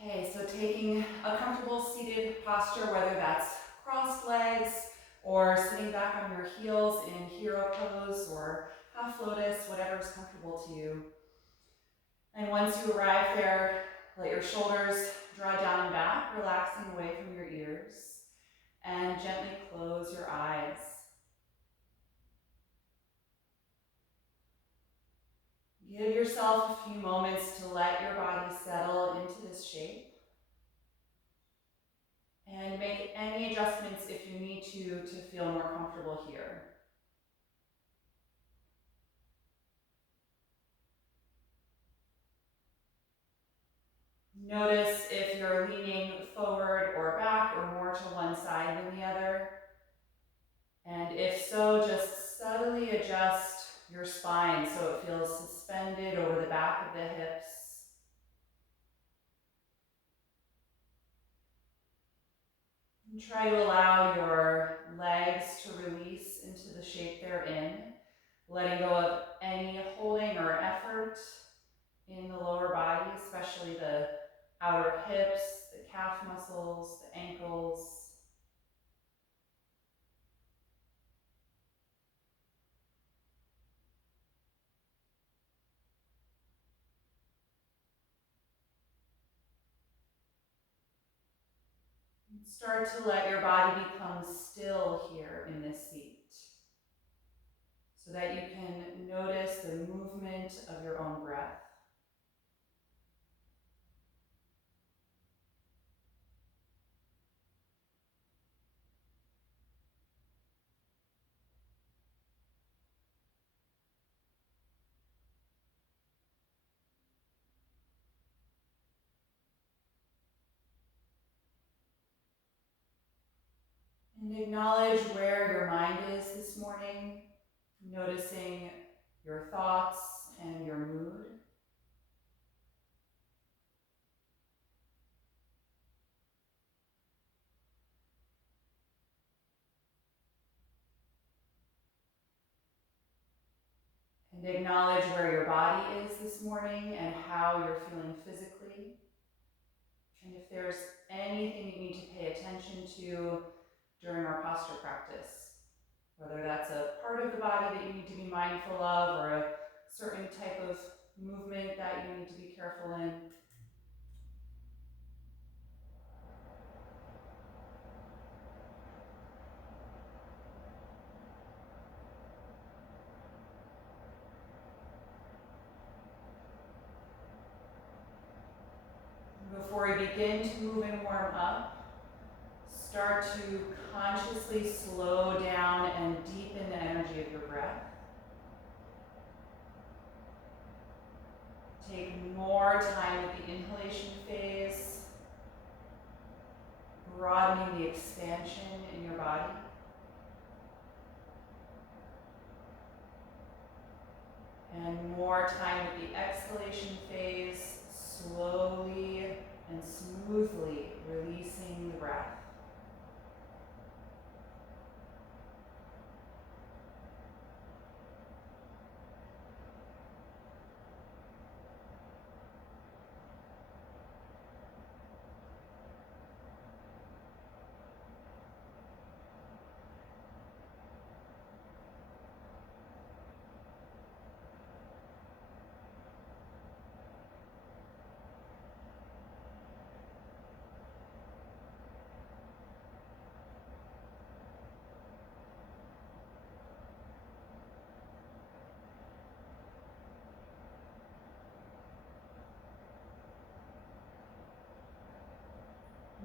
Okay, so taking a comfortable seated posture, whether that's crossed legs or sitting back on your heels in hero pose or half lotus, whatever is comfortable to you. And once you arrive there, let your shoulders draw down and back, relaxing away from your ears, and gently close your eyes. Give yourself a few moments to let your body settle into this shape. And make any adjustments if you need to feel more comfortable here. Notice if you're leaning forward or back or more to one side than the other. And if so, just subtly adjust your spine so it feels suspended over the back of the hips. And try to allow your legs to release into the shape they're in, letting go of any holding or effort in the lower body, especially the outer hips, the calf muscles, the ankles. Start to let your body become still here in this seat so that you can notice the movement of your own breath. And acknowledge where your mind is this morning, noticing your thoughts and your mood. And acknowledge where your body is this morning and how you're feeling physically. And if there's anything you need to pay attention to during our posture practice, whether that's a part of the body that you need to be mindful of or a certain type of movement that you need to be careful in. Before we begin to move and warm up, start to consciously slow down and deepen the energy of your breath. Take more time with the inhalation phase, broadening the expansion in your body. And more time with the exhalation phase, slowly and smoothly releasing the breath.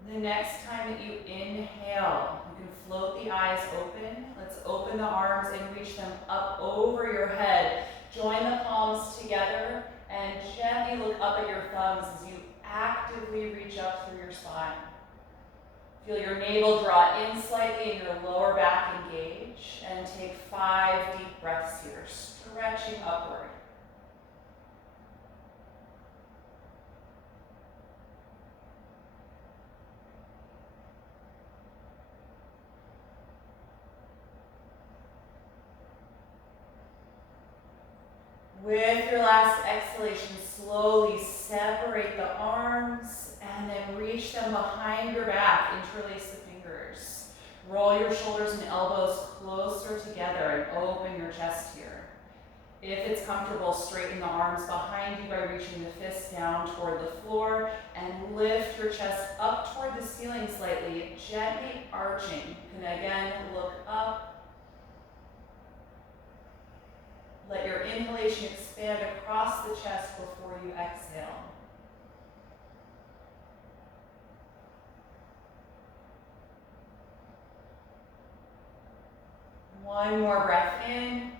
The next time that you inhale, you can float the eyes open. Let's open the arms and reach them up over your head. Join the palms together and gently look up at your thumbs as you actively reach up through your spine. Feel your navel draw in slightly and your lower back engage, and take 5 deep breaths here, stretching upward. With your last exhalation, slowly separate the arms and then reach them behind your back, interlace the fingers. Roll your shoulders and elbows closer together and open your chest here. If it's comfortable, straighten the arms behind you by reaching the fists down toward the floor and lift your chest up toward the ceiling slightly, gently arching. You can again look up. Let your inhalation expand across the chest before you exhale. One more breath in.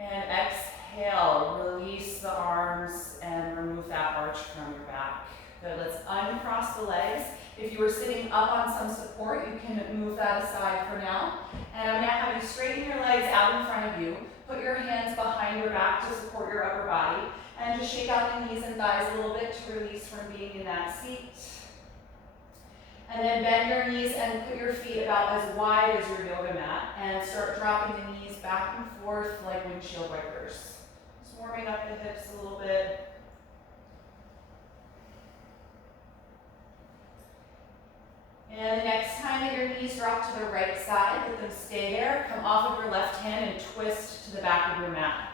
And exhale, release the arms and remove that arch from your back. Good, let's uncross the legs. If you were sitting up on some support, you can move that aside for now. And I'm gonna have you straighten your legs out in front of you. Put your hands behind your back to support your upper body. And just shake out the knees and thighs a little bit to release from being in that seat. And then bend your knees and put your feet about as wide as your yoga mat and start dropping the knees back and forth like windshield wipers. Just warming up the hips a little bit. And the next time that your knees drop to the right side, let them stay there. Come off of your left hand and twist to the back of your mat.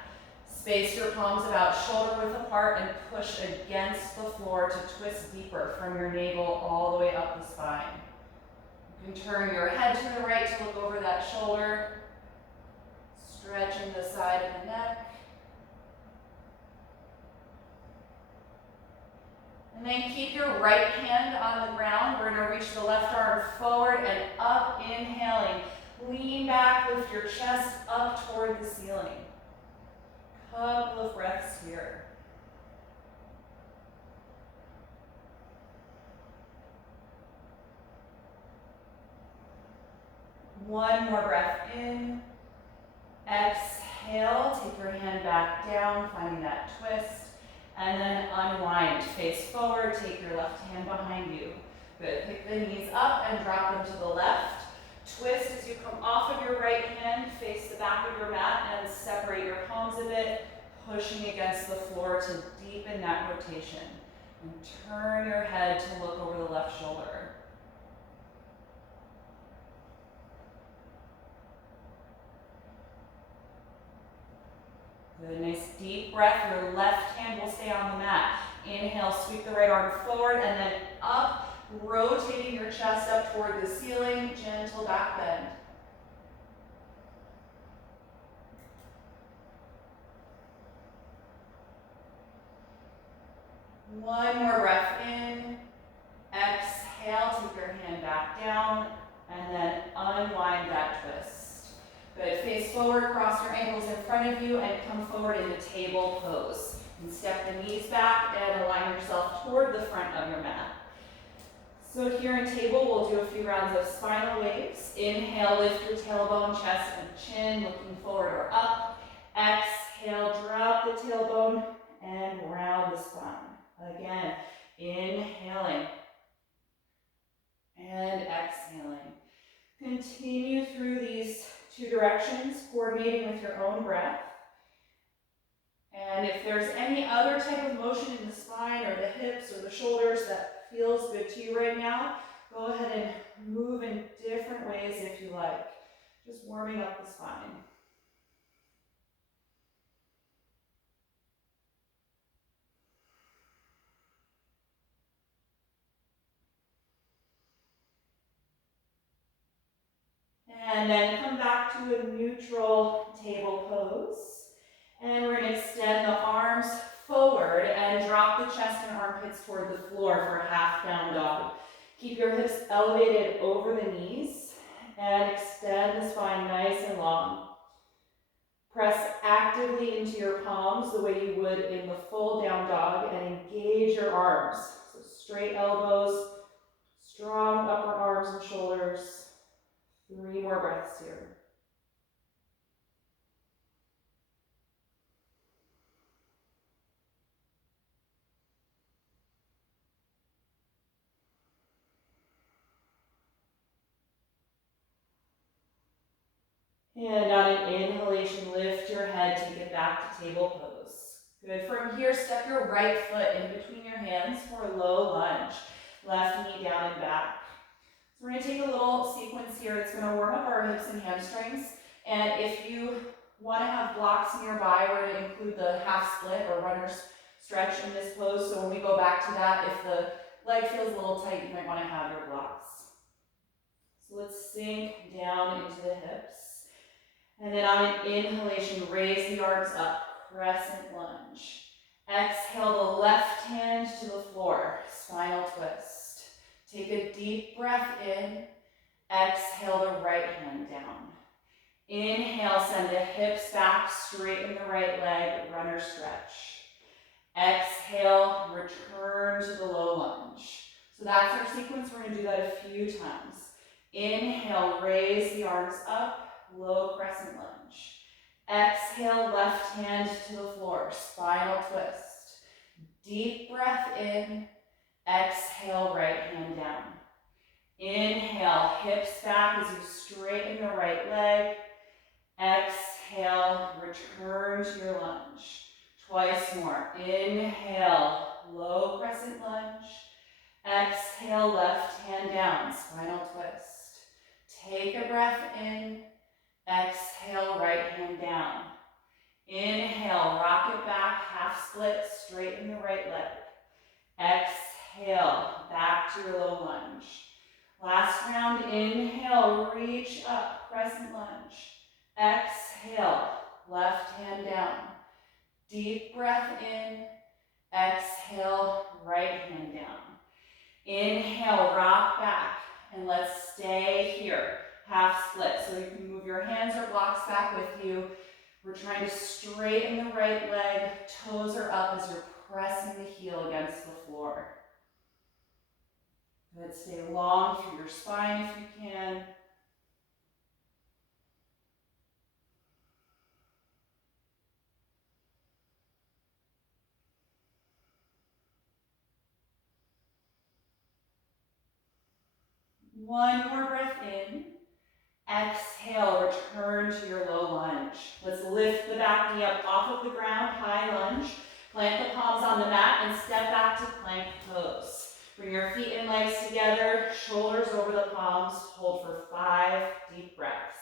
Space your palms about shoulder width apart and push against the floor to twist deeper from your navel all the way up the spine. You can turn your head to the right to look over that shoulder, stretching the side of the neck. And then keep your right hand on the ground. We're going to reach the left arm forward and up, inhaling. Lean back, lift your chest up toward the ceiling. Couple of breaths here. One more breath in. Exhale, take your hand back down, finding that twist. And then unwind, face forward, take your left hand behind you. Good, pick the knees up and drop them to the left. Twist as you come off of your right hand, face the back of your mat and separate your palms a bit, pushing against the floor to deepen that rotation. And turn your head to look over the left shoulder. Good, nice deep breath. Your left hand will stay on the mat. Inhale, sweep the right arm forward and then up, rotating your chest up toward the ceiling, gentle back bend. One more breath in. Exhale, take your hand back down and then unwind that twist. Good, face forward, cross your ankles in front of you and come forward into table pose. And step the knees back and align yourself toward the front of your mat. So here in table, we'll do a few rounds of spinal waves. Inhale, lift your tailbone, chest, and chin, looking forward or up. Exhale, drop the tailbone and round the spine. Again, inhaling and exhaling. Continue through these two directions, coordinating with your own breath. And if there's any other type of motion in the spine or the hips or the shoulders that feels good to you right now, go ahead and move in different ways if you like. Just warming up the spine. And then come back to a neutral table pose. And we're going to extend the arms forward and drop the chest and armpits toward the floor for a half down dog. Keep your hips elevated over the knees and extend the spine nice and long. Press actively into your palms the way you would in the full down dog and engage your arms. So straight elbows, strong upper arms and shoulders. 3 more breaths here. And on an inhalation, lift your head, take it back to table pose. Good. From here, step your right foot in between your hands for a low lunge. Left knee down and back. So we're going to take a little sequence here. It's going to warm up our hips and hamstrings. And if you want to have blocks nearby, we're going to include the half split or runner's stretch in this pose. So when we go back to that, if the leg feels a little tight, you might want to have your blocks. So let's sink down into the hips. And then on an inhalation, raise the arms up, crescent lunge. Exhale the left hand to the floor, spinal twist. Take a deep breath in, exhale the right hand down. Inhale, send the hips back, straighten the right leg, runner stretch. Exhale, return to the low lunge. So that's our sequence. We're going to do that a few times. Inhale, raise the arms up, low crescent lunge. Exhale, left hand to the floor, spinal twist. Deep breath in, exhale, right hand down. Inhale, hips back as you straighten the right leg. Exhale, return to your lunge. Twice more. Inhale, low crescent lunge. Exhale, left hand down, spinal twist. Take a breath in. Exhale, right hand down. Inhale, rock it back, half split, straighten the right leg. Exhale, back to your low lunge. Last round, inhale, reach up, crescent lunge. Exhale, left hand down. Deep breath in, exhale, right hand down. Inhale, rock back, and let's stay here. Half split, so you can move your hands or blocks back with you. We're trying to straighten the right leg, toes are up as you're pressing the heel against the floor. Good, stay long through your spine if you can. One more breath in. Exhale, return to your low lunge. Let's lift the back knee up off of the ground, high lunge. Plant the palms on the mat and step back to plank pose. Bring your feet and legs together, shoulders over the palms. Hold for 5 deep breaths.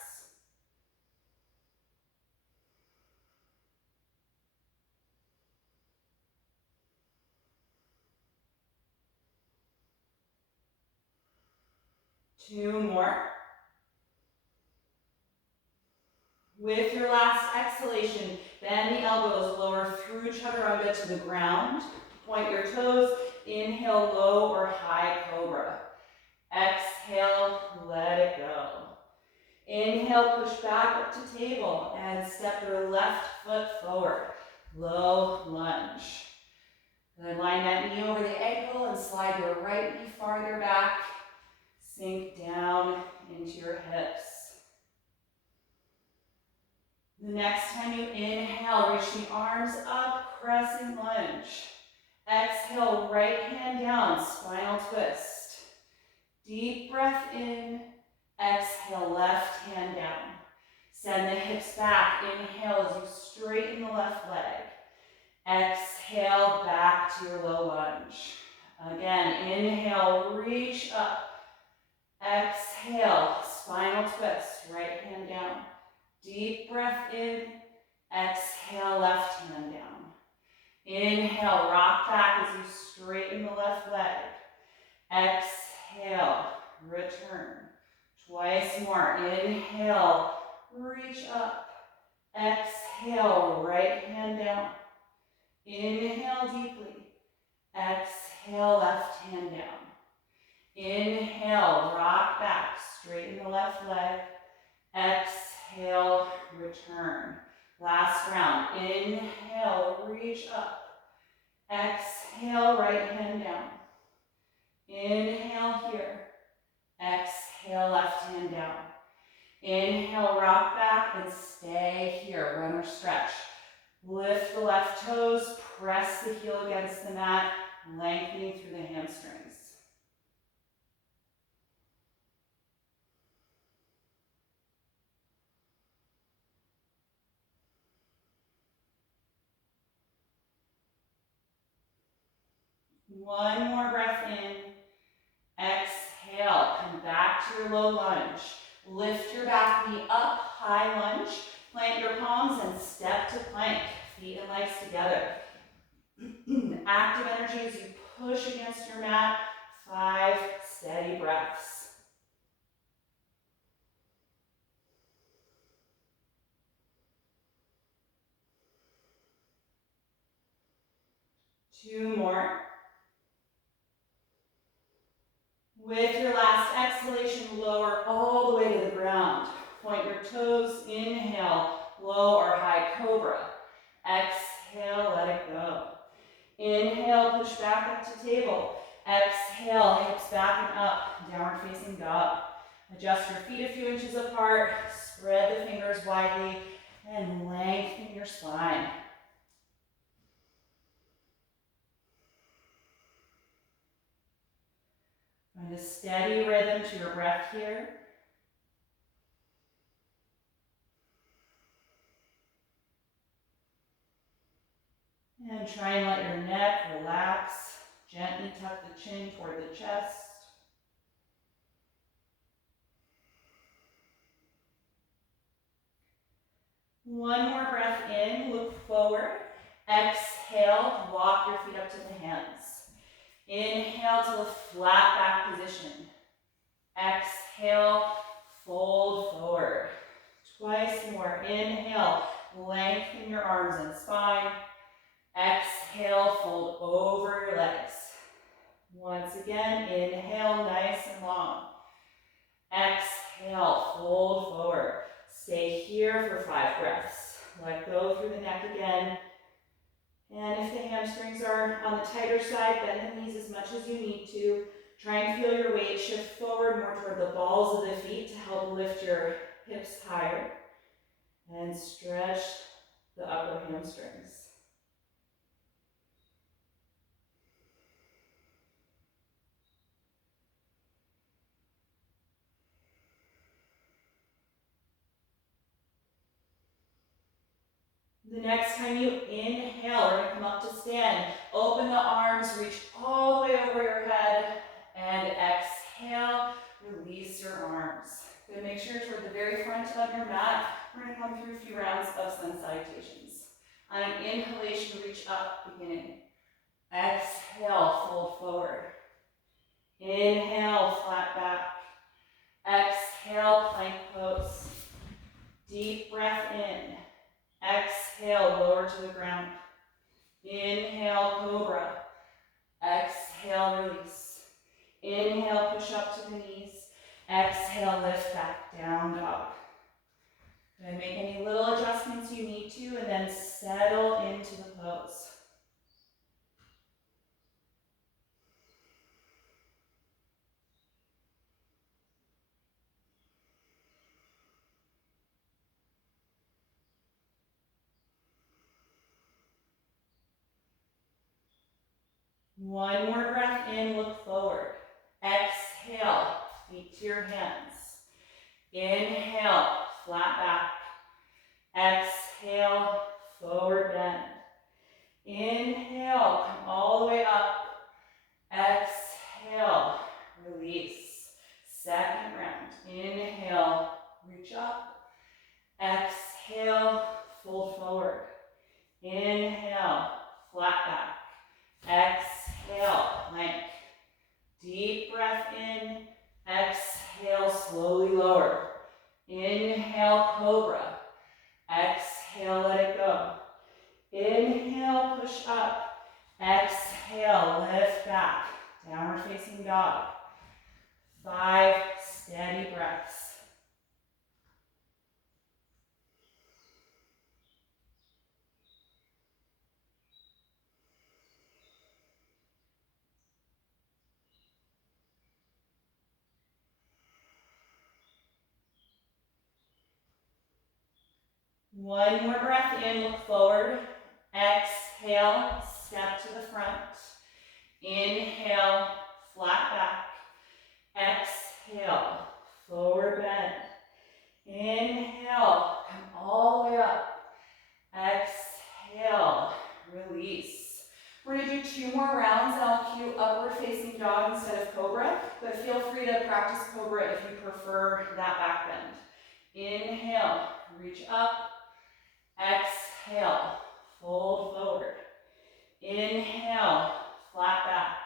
Two more. With your last exhalation, bend the elbows, lower through chaturanga to the ground. Point your toes, inhale low or high cobra. Exhale, let it go. Inhale, push back up to table and step your left foot forward. Low lunge. Then line that knee over the ankle and slide your right knee farther back. Sink down into your hips. The next time you inhale, reach the arms up, crescent lunge. Exhale, right hand down, spinal twist. Deep breath in, exhale, left hand down. Send the hips back, inhale as you straighten the left leg. Exhale, back to your low lunge. Again, inhale, reach up. Exhale, spinal twist, right hand down. Deep breath in, exhale, left hand down. Inhale, rock back as you straighten the left leg. Exhale, return. Twice more. Inhale, reach up. Exhale, right hand down. Inhale deeply. Exhale, left hand down. Inhale, rock back, straighten the left leg. Exhale, return. Last round. Inhale, reach up. Exhale, right hand down. Inhale here. Exhale, left hand down. Inhale, rock back and stay here. Runner stretch. Lift the left toes, press the heel against the mat, lengthening through the hamstrings. One more breath in. Exhale, come back to your low lunge. Lift your back knee up, high lunge. Plant your palms and step to plank. Feet and legs together. Active energy as you push against your mat. 5 steady breaths. Two more. With your last exhalation, lower all the way to the ground. Point your toes, inhale, low or high cobra. Exhale, let it go. Inhale, push back up to table. Exhale, hips back and up, downward facing dog. Adjust your feet a few inches apart, spread the fingers widely, and lengthen your spine. Find a steady rhythm to your breath here. And try and let your neck relax. Gently tuck the chin toward the chest. One more breath in, look forward. Exhale, walk your feet up to the hands. Inhale to the flat back position. Exhale, fold forward. Twice more. Inhale, lengthen your arms and spine. Exhale, fold over your legs. Once again, inhale, nice and long. Exhale, fold forward. Stay here for 5 breaths. Let go through the neck again. And if the hamstrings are on the tighter side, bend the knees as much as you need to. Try and feel your weight shift forward more toward the balls of the feet to help lift your hips higher. And stretch the upper hamstrings. The next time you inhale, we're going to come up to stand. Open the arms, reach all the way over your head, and exhale, release your arms. Good, make sure toward the very front of your mat, we're going to come through a few rounds of sun salutations. On an inhalation, reach up, beginning. Exhale, fold forward. Inhale, flat back. Exhale, plank pose. Deep breath in. Exhale, lower to the ground. Inhale, cobra. Exhale, release. Inhale, push up to the knees. Exhale, lift back, down dog. Then make any little adjustments you need to, and then settle into the pose. One more breath in, look forward. Exhale, feet to your hands. Inhale, flat back. Exhale, forward bend. Inhale, come all the way up. Exhale, release. Second round. Inhale, reach up. Exhale, fold forward. Inhale, flat back. Exhale, plank. Deep breath in. Exhale, slowly lower. Inhale, cobra. Exhale, let it go. Inhale, push up. Exhale, lift back. Downward facing dog. 5 steady breaths. One more breath in, look forward. Exhale, step to the front. Inhale, flat back. Exhale, forward bend. Inhale, come all the way up. Exhale, release. We're going to do 2 more rounds, and I'll inhale, cue upward facing dog instead of cobra, but feel free to practice cobra if you prefer that back bend. Inhale, reach up. Exhale, fold forward. Inhale, flat back.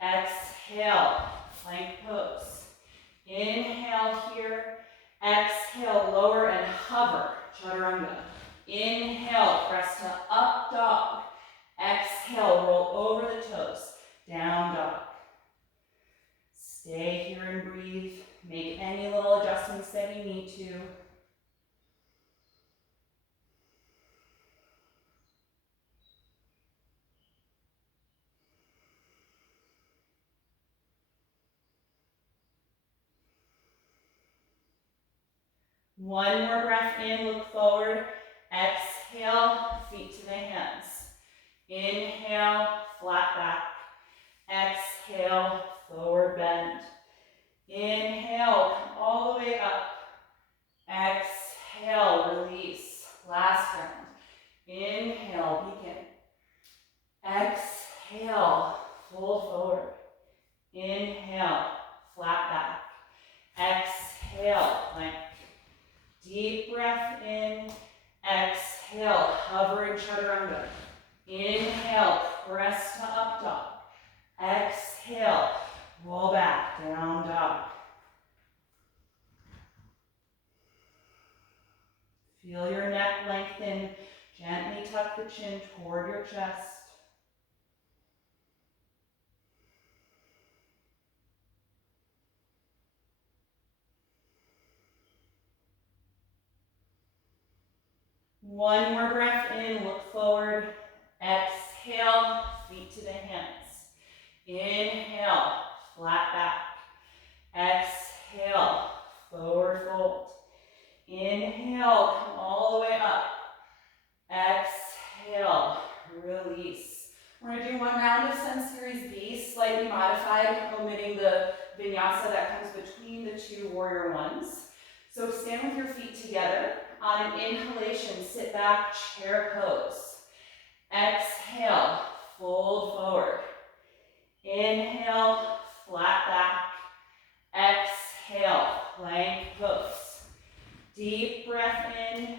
Exhale, plank pose. Inhale here. Exhale, lower and hover, chaturanga. Inhale, press to up dog. Exhale, roll over the toes, down dog. Stay here and breathe. Make any little adjustments that you need to. One more breath in, look forward. Exhale, feet to the hands. Inhale, flat back. Exhale, forward bend. Inhale, come all the way up. Exhale, release. Last round. Inhale, beacon. Exhale, fold forward. Inhale, flat back. Exhale, plank. Deep breath in. Exhale, hovering chaturanga. Inhale, press to up dog. Exhale, roll back, down dog. Feel your neck lengthen. Gently tuck the chin toward your chest. One more breath in, look forward. Exhale, feet to the hands. Inhale, flat back. Exhale, forward fold. Inhale, come all the way up. Exhale, release. We're going to do one round of Sun Series B, slightly modified, omitting the vinyasa that comes between the two warrior ones. So stand with your feet together. On an inhalation, sit back, chair pose. Exhale, fold forward. Inhale, flat back. Exhale, plank pose. Deep breath in.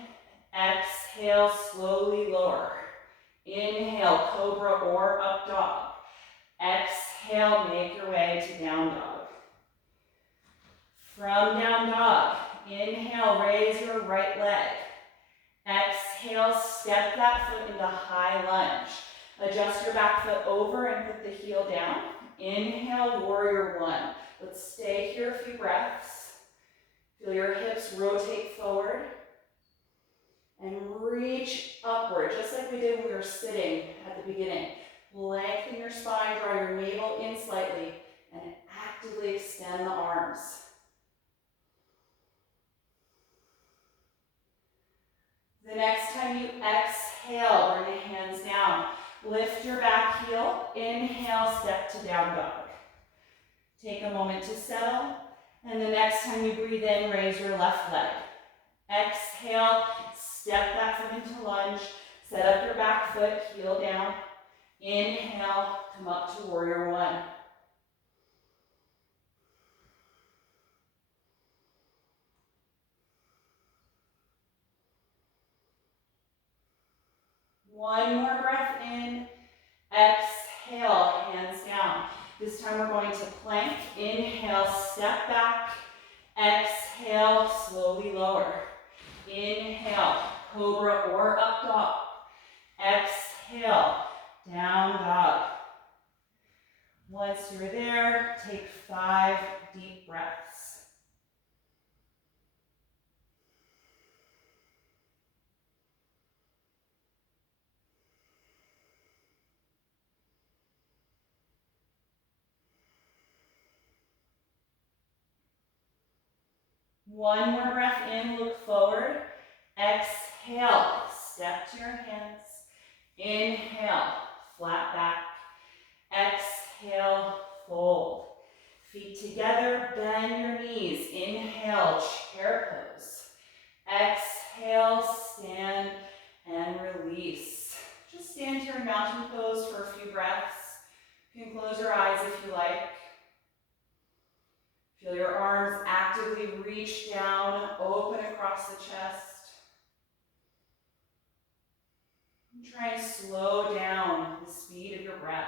Exhale, slowly lower. Inhale, cobra or up dog. Exhale, make your way to down dog. From down dog, inhale, raise your right leg. Exhale, step that foot into high lunge. Adjust your back foot over and put the heel down. Inhale, warrior one. Let's stay here a few breaths. Feel your hips rotate forward. And reach upward, just like we did when we were sitting at the beginning. Lengthen your spine, draw your navel in slightly, and actively extend the arms. The next time you exhale, bring the hands down. Lift your back heel. Inhale, step to down dog. Take a moment to settle. And the next time you breathe in, raise your left leg. Exhale, step that foot into lunge. Set up your back foot, heel down. Inhale, come up to warrior one. One more breath in. Exhale, hands down. This time we're going to plank. Inhale, step back. Exhale, slowly lower. Inhale, cobra or up dog. Exhale, down dog. Once you're there, take 5 deep breaths. One more breath in, look forward. Exhale, step to your hands. Inhale, flat back. Exhale, fold. Feet together, bend your knees. Inhale, chair pose. Exhale, stand and release. Just stand here in mountain pose for a few breaths. You can close your eyes if you like. Feel your arms actively reach down, open across the chest. Try and slow down the speed of your breath.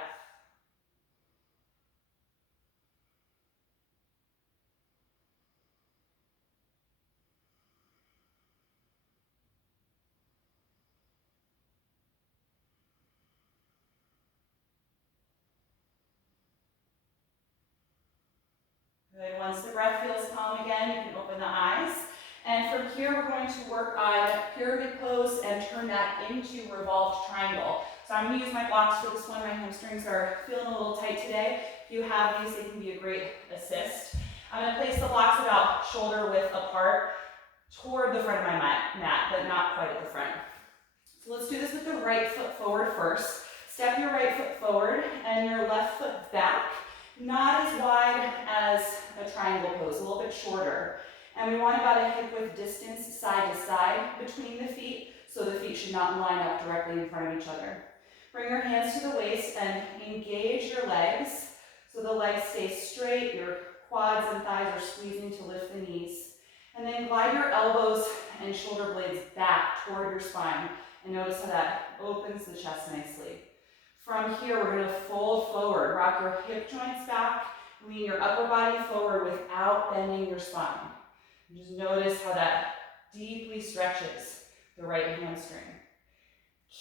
Good. Once the breath feels calm again, you can open the eyes. And from here, we're going to work on pyramid pose and turn that into Revolved Triangle. So I'm going to use my blocks for this one. My hamstrings are feeling a little tight today. If you have these, they can be a great assist. I'm going to place the blocks about shoulder width apart toward the front of my mat, but not quite at the front. So let's do this with the right foot forward first. Step your right foot forward and your left foot back. Not as wide as a triangle pose, a little bit shorter. And we want about a hip width distance side to side between the feet, so the feet should not line up directly in front of each other. Bring your hands to the waist and engage your legs, so the legs stay straight, your quads and thighs are squeezing to lift the knees. And then glide your elbows and shoulder blades back toward your spine, and notice how that opens the chest nicely. From here, we're going to fold forward, rock your hip joints back, lean your upper body forward without bending your spine. Just notice how that deeply stretches the right hamstring.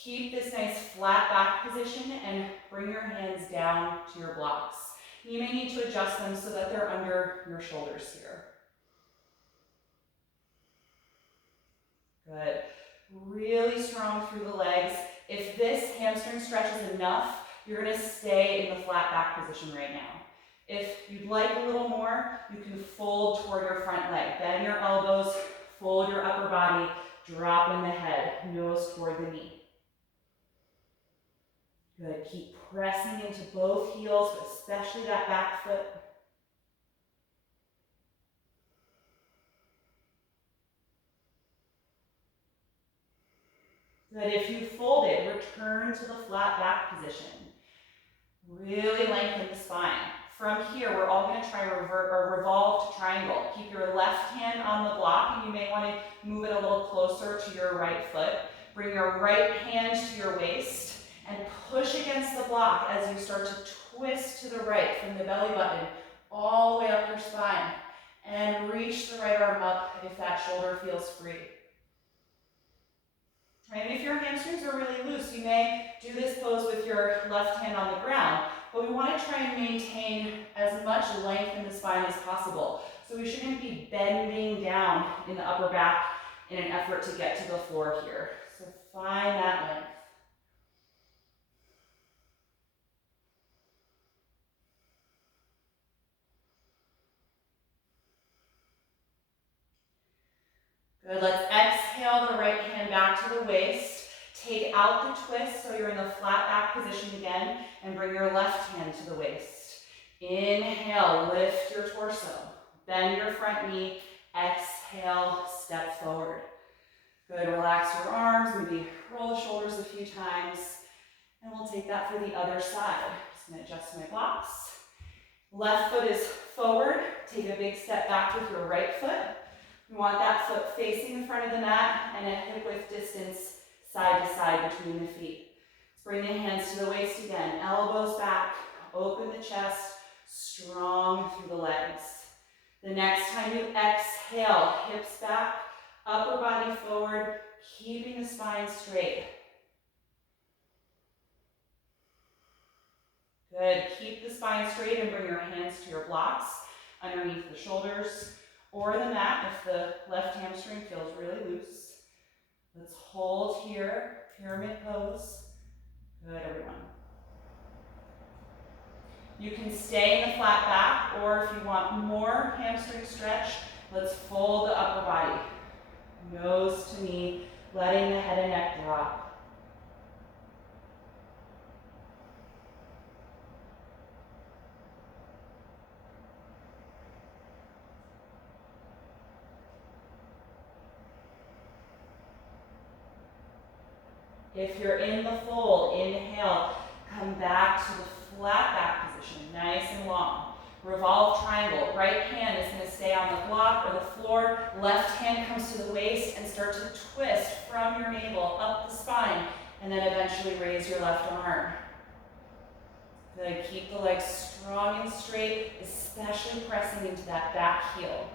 Keep this nice flat back position and bring your hands down to your blocks. You may need to adjust them so that they're under your shoulders here. Good. Really strong through the legs. If this hamstring stretch is enough, you're going to stay in the flat back position right now. If you'd like a little more, you can fold toward your front leg. Bend your elbows, fold your upper body, drop in the head, nose toward the knee. Good. Keep pressing into both heels, but especially that back foot. Good. If you fold it, return to the flat back position. Really lengthen the spine. From here, we're all going to try a revolved triangle. Keep your left hand on the block, and you may want to move it a little closer to your right foot. Bring your right hand to your waist and push against the block as you start to twist to the right from the belly button all the way up your spine. And reach the right arm up if that shoulder feels free. And if your hamstrings are really loose, you may do this pose with your left hand on the ground. But we want to try and maintain as much length in the spine as possible. So we shouldn't be bending down in the upper back in an effort to get to the floor here. So find that length. Good, let's exhale the right hand back to the waist. Take out the twist so you're in the flat back position again, and bring your left hand to the waist. Inhale, lift your torso. Bend your front knee. Exhale, step forward. Good, relax your arms, maybe roll the shoulders a few times. And we'll take that for the other side. Just gonna adjust my blocks. Left foot is forward. Take a big step back with your right foot. We want that foot facing the front of the mat and a hip width distance side to side between the feet. Let's bring the hands to the waist again. Elbows back, open the chest, strong through the legs. The next time you exhale, hips back, upper body forward, keeping the spine straight. Good. Keep the spine straight and bring your hands to your blocks underneath the shoulders or the mat if the left hamstring feels really loose. Let's hold here, pyramid pose. Good, everyone. You can stay in the flat back, or if you want more hamstring stretch, let's fold the upper body. Nose to knee, letting the head and neck drop. If you're in the fold, inhale, come back to the flat back position. position, nice and long. Revolve Triangle, right hand is going to stay on the block or the floor, left hand comes to the waist and start to twist from your navel up the spine, and then eventually raise your left arm. Good, keep the legs strong and straight, especially pressing into that back heel.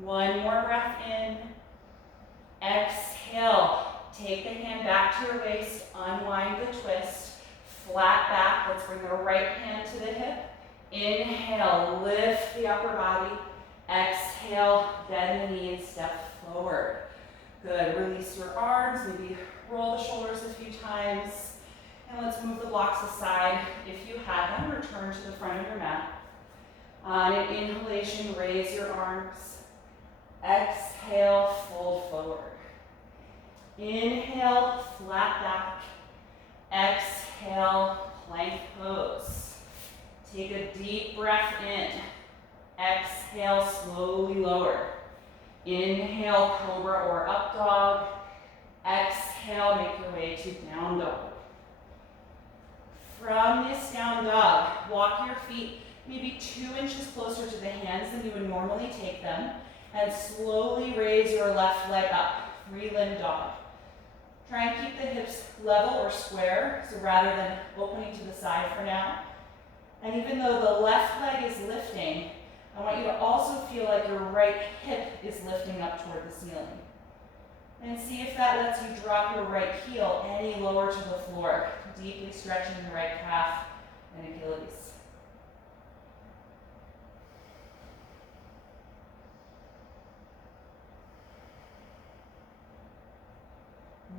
One more breath in. Exhale. Take the hand back to your waist. Unwind the twist. Flat back. Let's bring the right hand to the hip. Inhale. Lift the upper body. Exhale. Bend the knee and step forward. Good. Release your arms. Maybe roll the shoulders a few times. And let's move the blocks aside. If you have them, return to the front of your mat. On an inhalation, raise your arms. Exhale, fold forward. Inhale, flat back. Exhale, plank pose. Take a deep breath in. Exhale, slowly lower. Inhale, cobra or up dog. Exhale, make your way to down dog. From this down dog, walk your feet maybe 2 inches closer to the hands than you would normally take them. And slowly raise your left leg up, 3-limb dog. Try and keep the hips level or square, so rather than opening to the side for now. And even though the left leg is lifting, I want you to also feel like your right hip is lifting up toward the ceiling. And see if that lets you drop your right heel any lower to the floor, deeply stretching the right calf and Achilles.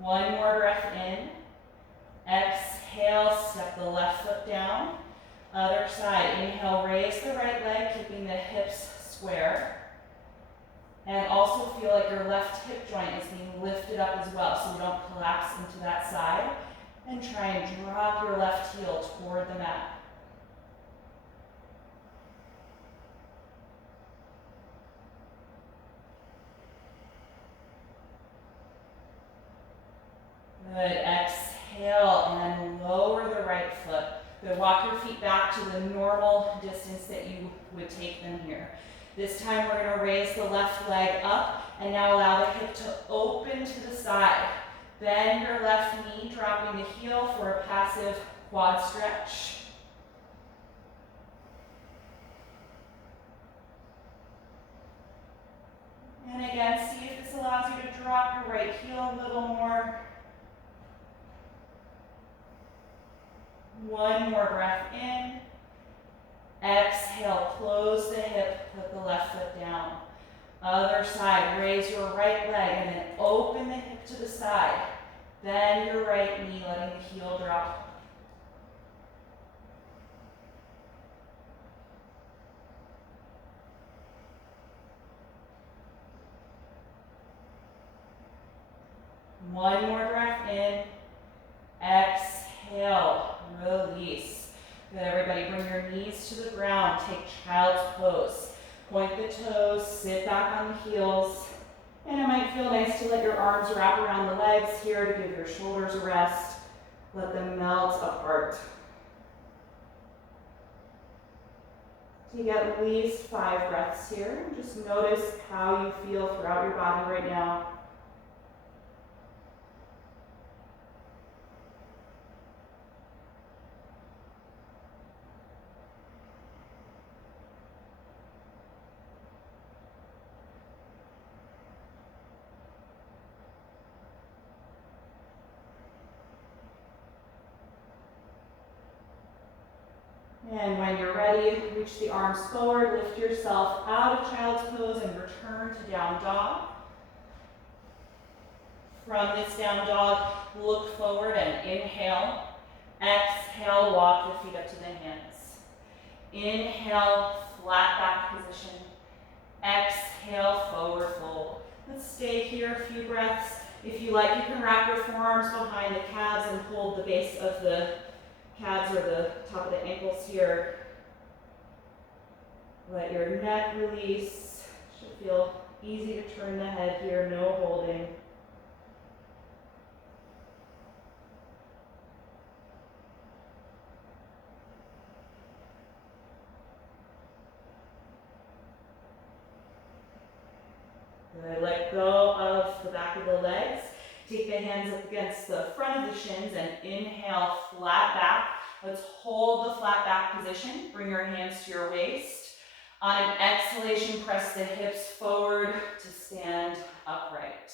One more breath in. Exhale, step the left foot down. Other side, inhale, raise the right leg, keeping the hips square. And also feel like your left hip joint is being lifted up as well, so you don't collapse into that side. And try and drop your left heel toward the mat. Good, exhale and lower the right foot. Good, walk your feet back to the normal distance that you would take them here. This time we're going to raise the left leg up and now allow the hip to open to the side. Bend your left knee, dropping the heel for a passive quad stretch. And again, see if this allows you to drop your right heel a little more. One more breath in. Exhale, close the hip, put the left foot down. Other side, raise your right leg and then open the hip to the side. Bend your right knee, letting the heel drop. One more breath in. Exhale, release. Good, everybody, bring your knees to the ground. Take child's pose. Point the toes, sit back on the heels. And it might feel nice to let your arms wrap around the legs here to give your shoulders a rest. Let them melt apart. Take at least 5 breaths here. Just notice how you feel throughout your body right now. And when you're ready, reach the arms forward, lift yourself out of child's pose and return to down dog. From this down dog, look forward and inhale. Exhale, walk your feet up to the hands. Inhale, flat back position. Exhale, forward fold. Let's stay here a few breaths. If you like, you can wrap your forearms behind the calves and hold the base of the calves or the top of the ankles here. Let your neck release. Should feel easy to turn the head here, no holding. above the back of the legs. Take the hands up against the front of the shins and inhale, flat back. Let's hold the flat back position. Bring your hands to your waist. On an exhalation, press the hips forward to stand upright.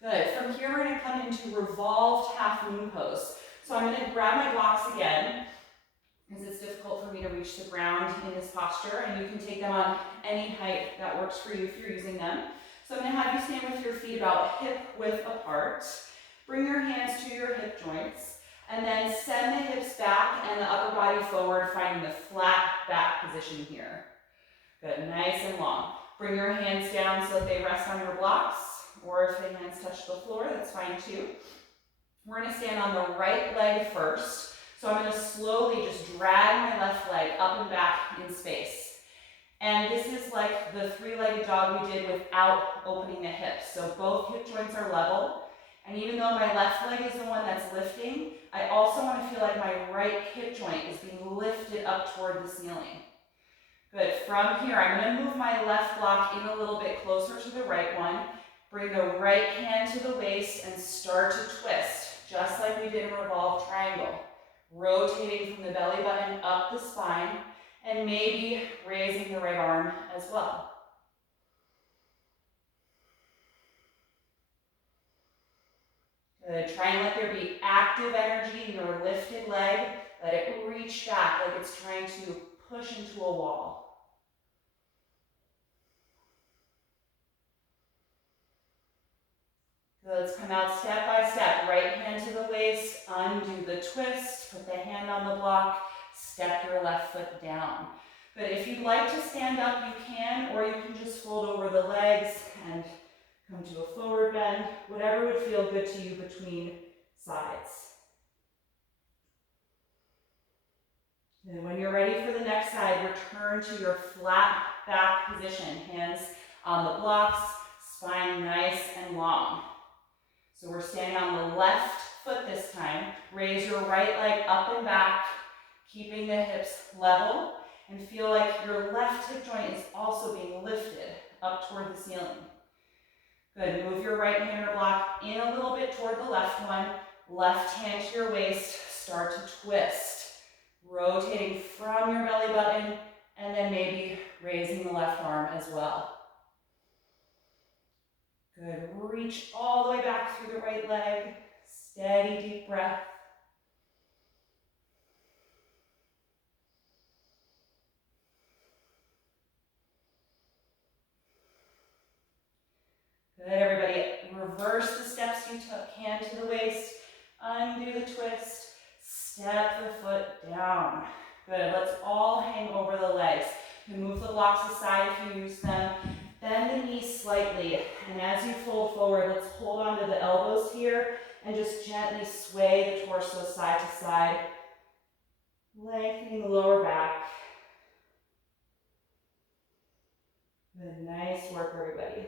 Good. From here, we're going to come into revolved half moon pose. So I'm going to grab my blocks again, because it's difficult for me to reach the ground in this posture, and you can take them on any height that works for you if you're using them. So I'm going to have you stand with your feet about hip width apart. Bring your hands to your hip joints, and then send the hips back and the upper body forward, finding the flat back position here. Good, nice and long. Bring your hands down so that they rest on your blocks, or if the hands touch the floor, that's fine too. We're going to stand on the right leg first. So I'm going to slowly just drag my left leg up and back in space. And this is like the three-legged dog we did without opening the hips. So both hip joints are level. And even though my left leg is the one that's lifting, I also want to feel like my right hip joint is being lifted up toward the ceiling. Good. From here, I'm going to move my left block in a little bit closer to the right one. Bring the right hand to the waist and start to twist, just like we did in Revolve Triangle. Rotating from the belly button up the spine, and maybe raising the right arm as well. Good. Try and let there be active energy in your lifted leg. Let it reach back like it's trying to push into a wall. Good. Let's come out step by step. Right hand to the waist, undo the twist, put the hand on the block, step your left foot down. But if you'd like to stand up, you can, or you can just fold over the legs and come to a forward bend, whatever would feel good to you between sides. And when you're ready for the next side, return to your flat back position. Hands on the blocks, spine nice and long. So we're standing on the left foot this time. Raise your right leg up and back, keeping the hips level, and feel like your left hip joint is also being lifted up toward the ceiling. Good. Move your right hand or block in a little bit toward the left one. Left hand to your waist. Start to twist. Rotating from your belly button, and then maybe raising the left arm as well. Good. Reach all the way back through the right leg. Steady, deep breath. Good, everybody. Reverse the steps you took. Hand to the waist. Undo the twist. Step the foot down. Good. Let's all hang over the legs. You can move the blocks aside if you use them. Bend the knees slightly. And as you fold forward, let's hold on to the elbows here and just gently sway the torso side to side. Lengthening the lower back. Good. Nice work, everybody.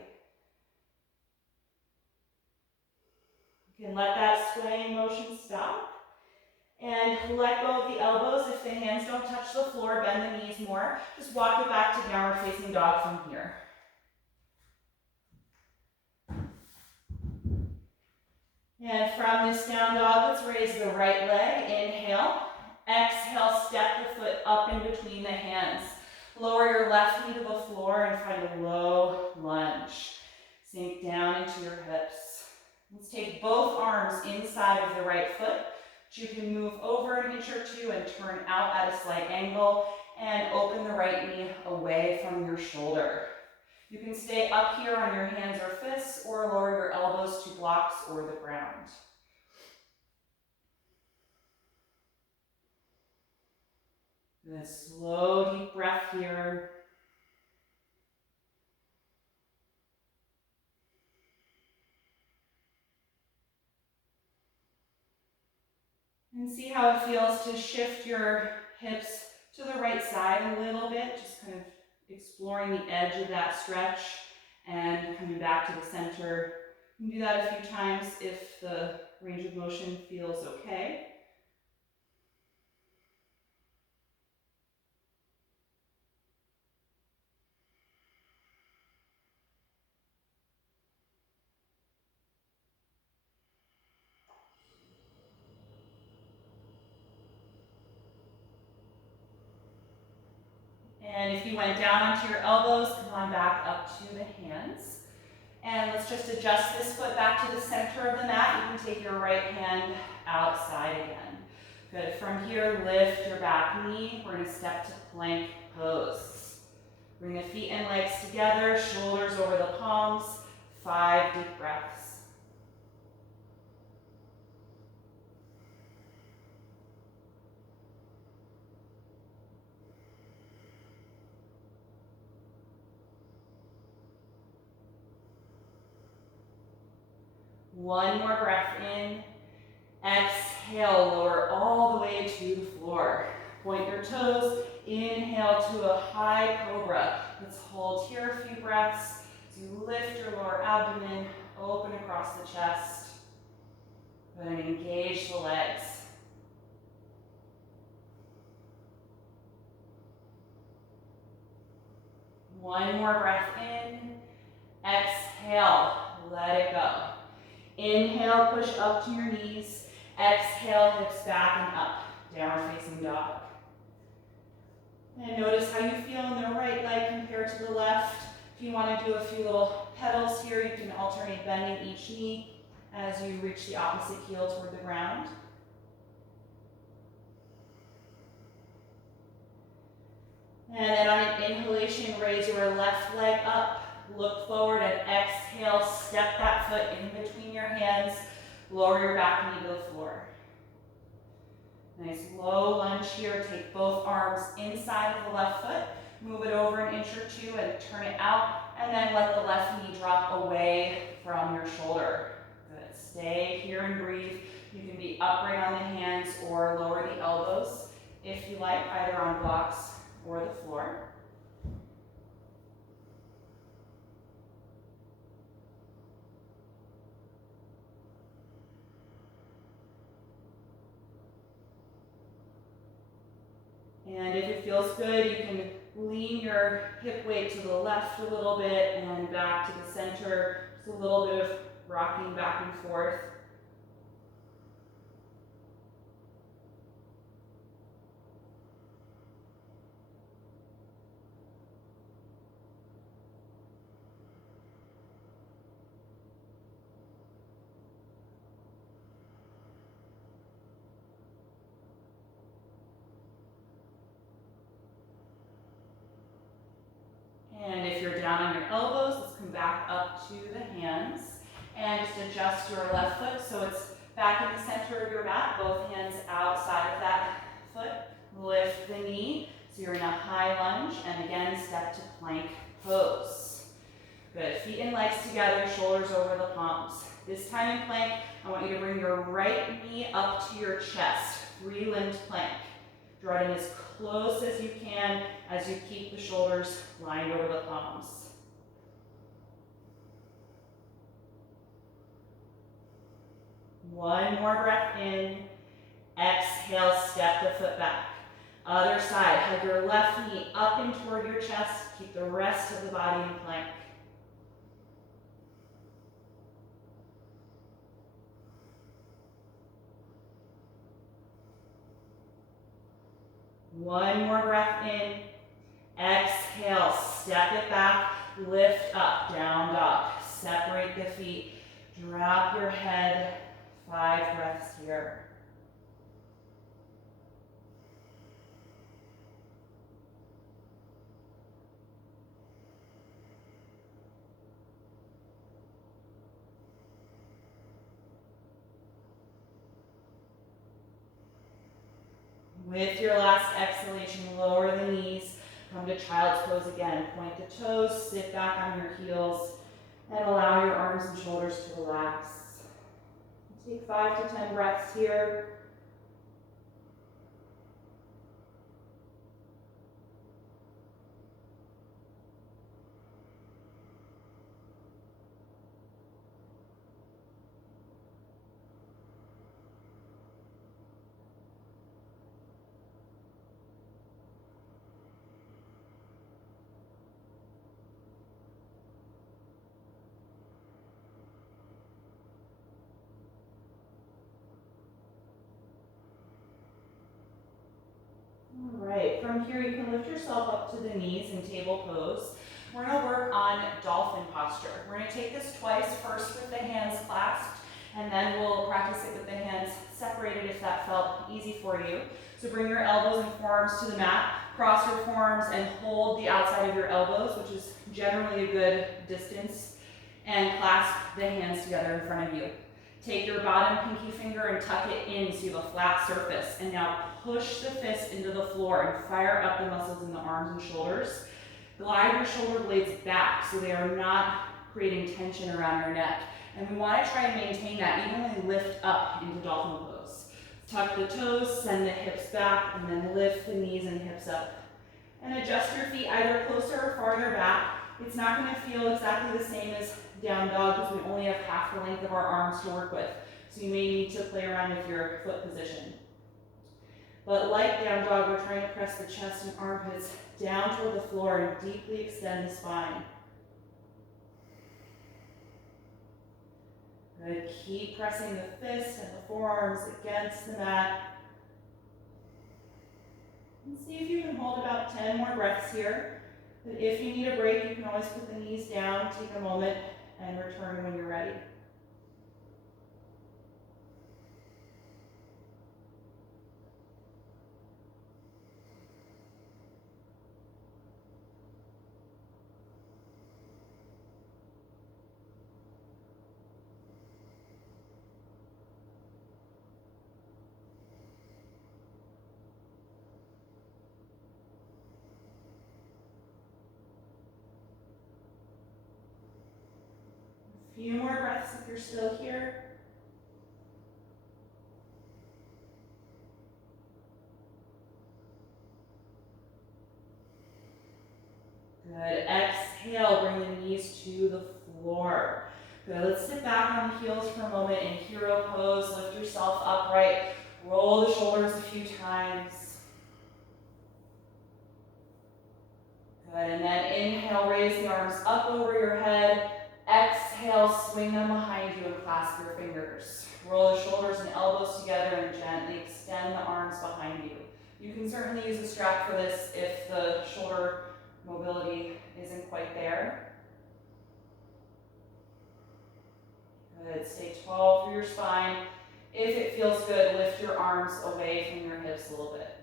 You can let that swaying motion stop. And let go of the elbows. If the hands don't touch the floor, bend the knees more. Just walk it back to downward facing dog from here. And from this down dog, let's raise the right leg. Inhale. Exhale, step the foot up in between the hands. Lower your left knee to the floor and find a low lunge. Sink down into your hips. Let's take both arms inside of the right foot. You can move over an inch or two and turn out at a slight angle and open the right knee away from your shoulder. You can stay up here on your hands or fists or lower your elbows to blocks or the ground. Good, slow, deep breath here. And see how it feels to shift your hips to the right side a little bit, just kind of exploring the edge of that stretch and coming back to the center. You can do that a few times if the range of motion feels okay. And if you went down onto your elbows, come on back up to the hands. And let's just adjust this foot back to the center of the mat. You can take your right hand outside again. Good. From here, lift your back knee. We're going to step to plank pose. Bring the feet and legs together, shoulders over the palms. 5 deep breaths. One more breath in. Exhale, lower all the way to the floor. Point your toes. Inhale to a high cobra. Let's hold here a few breaths. So you lift your lower abdomen, open across the chest. And engage the legs. One more breath in. Exhale, let it go. Inhale, push up to your knees. Exhale, hips back and up. Downward facing dog. And notice how you feel in the right leg compared to the left. If you want to do a few little pedals here, you can alternate bending each knee as you reach the opposite heel toward the ground. And then on an inhalation, raise your left leg up. Look forward and exhale, step that foot in between your hands. Lower your back knee to the floor. Nice low lunge here. Take both arms inside of the left foot. Move it over an inch or two and turn it out. And then let the left knee drop away from your shoulder. Good. Stay here and breathe. You can be upright on the hands or lower the elbows if you like, either on blocks or the floor. And if it feels good, you can lean your hip weight to the left a little bit and back to the center. Just a little bit of rocking back and forth. And if you're down on your elbows, let's come back up to the hands and just adjust your left foot so it's back in the center of your mat, both hands outside of that foot. Lift the knee, so you're in a high lunge, and again, step to plank pose. Good, feet and legs together, shoulders over the palms. This time in plank, I want you to bring your right knee up to your chest, 3-limbed plank. Draw it in as close as you can as you keep the shoulders lined over the palms. One more breath in. Exhale, step the foot back. Other side, hug your left knee up and toward your chest. Keep the rest of the body in plank. One more breath in. Exhale, step it back, lift up, down dog. Separate the feet, drop your head. 5 breaths here. With your last exhalation, lower the knees, come to child's pose again. Point the toes, sit back on your heels, and allow your arms and shoulders to relax. Take 5 to 10 breaths here. from here, you can lift yourself up to the knees in table pose. We're gonna work on dolphin posture. We're gonna take this twice, first with the hands clasped, and then we'll practice it with the hands separated if that felt easy for you. So bring your elbows and forearms to the mat, cross your forearms and hold the outside of your elbows, which is generally a good distance, and clasp the hands together in front of you. Take your bottom pinky finger and tuck it in so you have a flat surface. And now push the fist into the floor and fire up the muscles in the arms and shoulders. Glide your shoulder blades back so they are not creating tension around your neck. And we want to try and maintain that even when we lift up into dolphin pose. Tuck the toes, send the hips back, and then lift the knees and hips up. And adjust your feet either closer or farther back. It's not going to feel exactly the same as down dog because we only have half the length of our arms to work with. So you may need to play around with your foot position. But like down dog, we're trying to press the chest and armpits down toward the floor and deeply extend the spine. Good. Keep pressing the fist and the forearms against the mat. And see if you can hold about 10 more breaths here. But if you need a break, you can always put the knees down, take a moment, and return when you're ready. A few more breaths if you're still here. Good. Exhale, bring the knees to the floor. Good. Let's sit back on the heels for a moment in hero pose. Lift yourself upright. Roll the shoulders a few times. Good. And then inhale, raise the arms up over your head. Exhale, swing them behind you and clasp your fingers. Roll the shoulders and elbows together and gently extend the arms behind you. You can certainly use a strap for this if the shoulder mobility isn't quite there. Good. Stay tall through your spine. If it feels good, lift your arms away from your hips a little bit.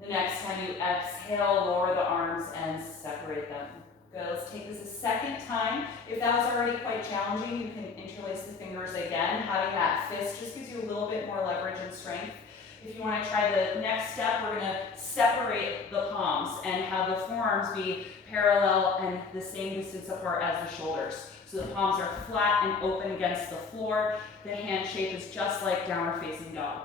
The next time you exhale, lower the arms and separate them. Good, let's take this a second time. If that was already quite challenging, you can interlace the fingers again. Having that fist just gives you a little bit more leverage and strength. If you want to try the next step, we're going to separate the palms and have the forearms be parallel and the same distance apart as the shoulders. So the palms are flat and open against the floor. The hand shape is just like downward facing dog.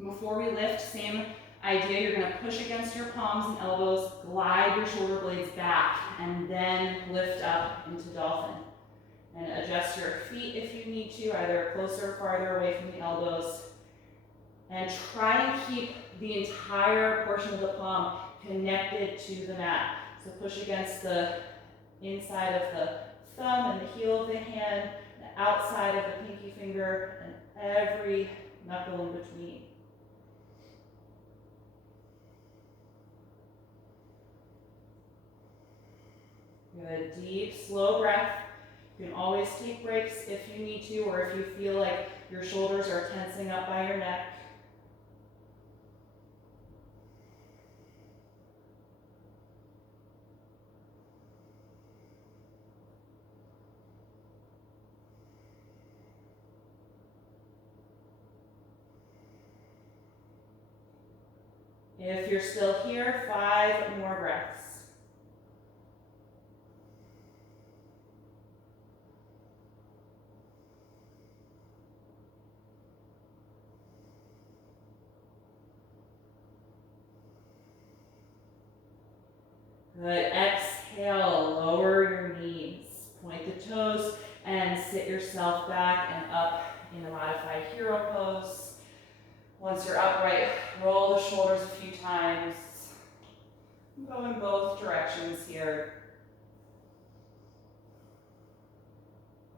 Before we lift, same idea, you're going to push against your palms and elbows, glide your shoulder blades back, and then lift up into dolphin. And adjust your feet if you need to, either closer or farther away from the elbows. And try and keep the entire portion of the palm connected to the mat. So push against the inside of the thumb and the heel of the hand, the outside of the pinky finger, and every knuckle in between. Good, deep, slow breath. You can always take breaks if you need to, or if you feel like your shoulders are tensing up by your neck. If you're still here, 5 more breaths. Good. Exhale, lower your knees. Point the toes and sit yourself back and up in a modified hero pose. Once you're upright, roll the shoulders a few times. Go in both directions here.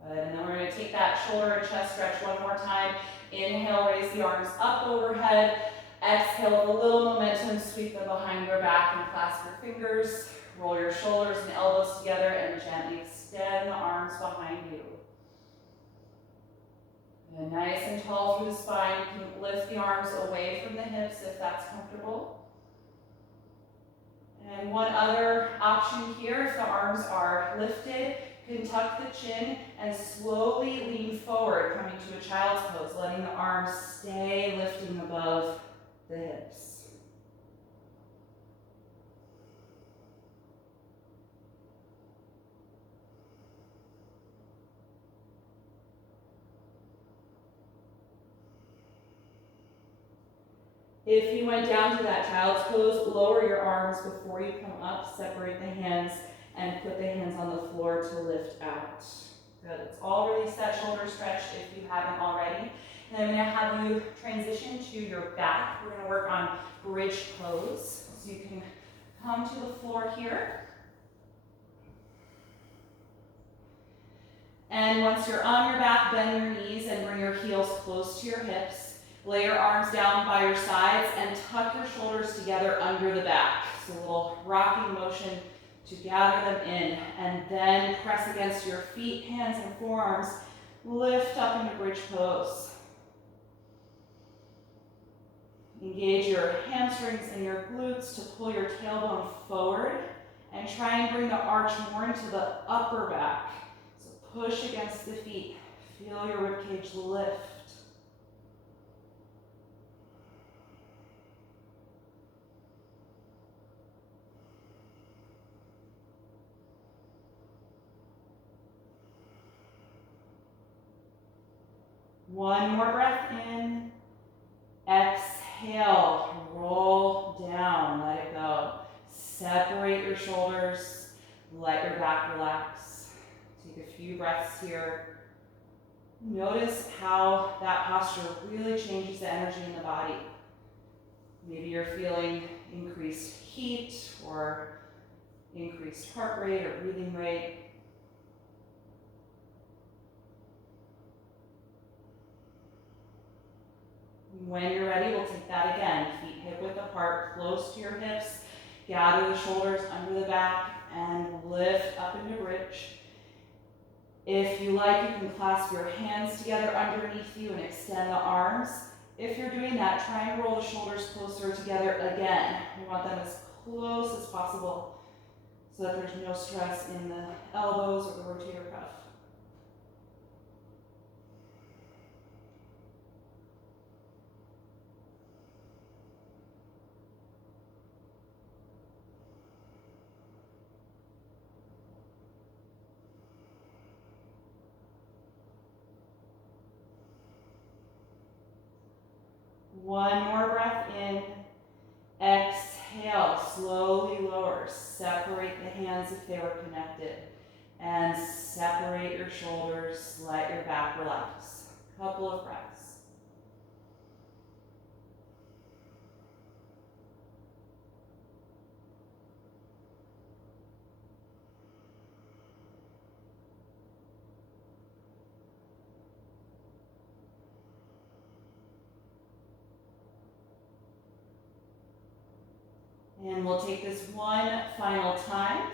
Good, and then we're going to take that shoulder and chest stretch one more time. Inhale, raise the arms up overhead. Exhale, with a little momentum, sweep them behind your back and clasp your fingers. Roll your shoulders and elbows together and gently extend the arms behind you. And nice and tall through the spine. You can lift the arms away from the hips if that's comfortable. And one other option here, if the arms are lifted, you can tuck the chin and slowly lean forward, coming to a child's pose, letting the arms stay lifting above the hips. If you went down to that child's pose, lower your arms before you come up, separate the hands, and put the hands on the floor to lift out. Good, let's all release that shoulder stretch if you haven't already. And I'm gonna have you transition to your back. We're gonna work on bridge pose. So you can come to the floor here. And once you're on your back, bend your knees and bring your heels close to your hips. Lay your arms down by your sides and tuck your shoulders together under the back. So a little rocking motion to gather them in. And then press against your feet, hands and forearms. Lift up into bridge pose. Engage your hamstrings and your glutes to pull your tailbone forward. And try and bring the arch more into the upper back. So push against the feet. Feel your ribcage lift. One more breath in. Exhale, roll down, let it go. Separate your shoulders, let your back relax. Take a few breaths here. Notice how that posture really changes the energy in the body. Maybe you're feeling increased heat or increased heart rate or breathing rate. When you're ready, we'll take that again. Feet hip width apart, close to your hips. Gather the shoulders under the back and lift up into bridge. If you like, you can clasp your hands together underneath you and extend the arms. If you're doing that, try and roll the shoulders closer together again. We want them as close as possible so that there's no stress in the elbows or the rotator cuff. One more breath in. Exhale, slowly lower. Separate the hands if they were connected. And separate your shoulders, let your back relax. Couple of breaths. And we'll take this one final time.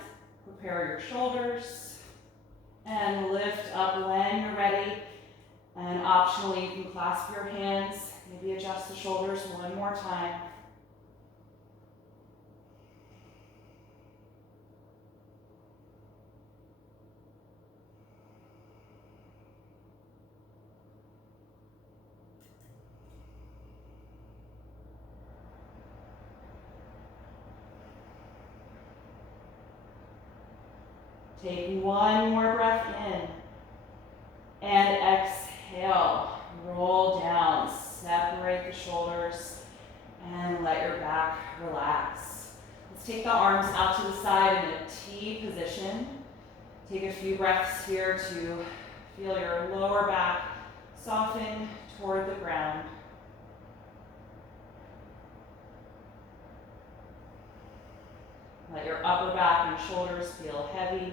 Prepare your shoulders and lift up when you're ready. And optionally, you can clasp your hands, maybe adjust the shoulders one more time. Take one more breath in and exhale. Roll down, separate the shoulders and let your back relax. Let's take the arms out to the side in a T position. Take a few breaths here to feel your lower back soften toward the ground. Let your upper back and shoulders feel heavy.